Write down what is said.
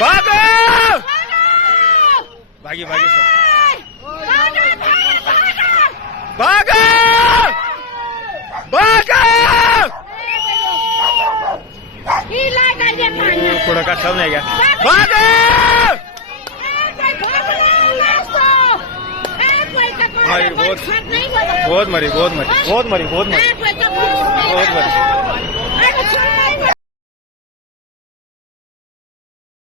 भागो भागी भागी सर भागो भागो थोड़ा का सब नहीं गया भागो मरी बहुत मरी बहुत मरी बहुत मरी बहुत मरी बहुत मरी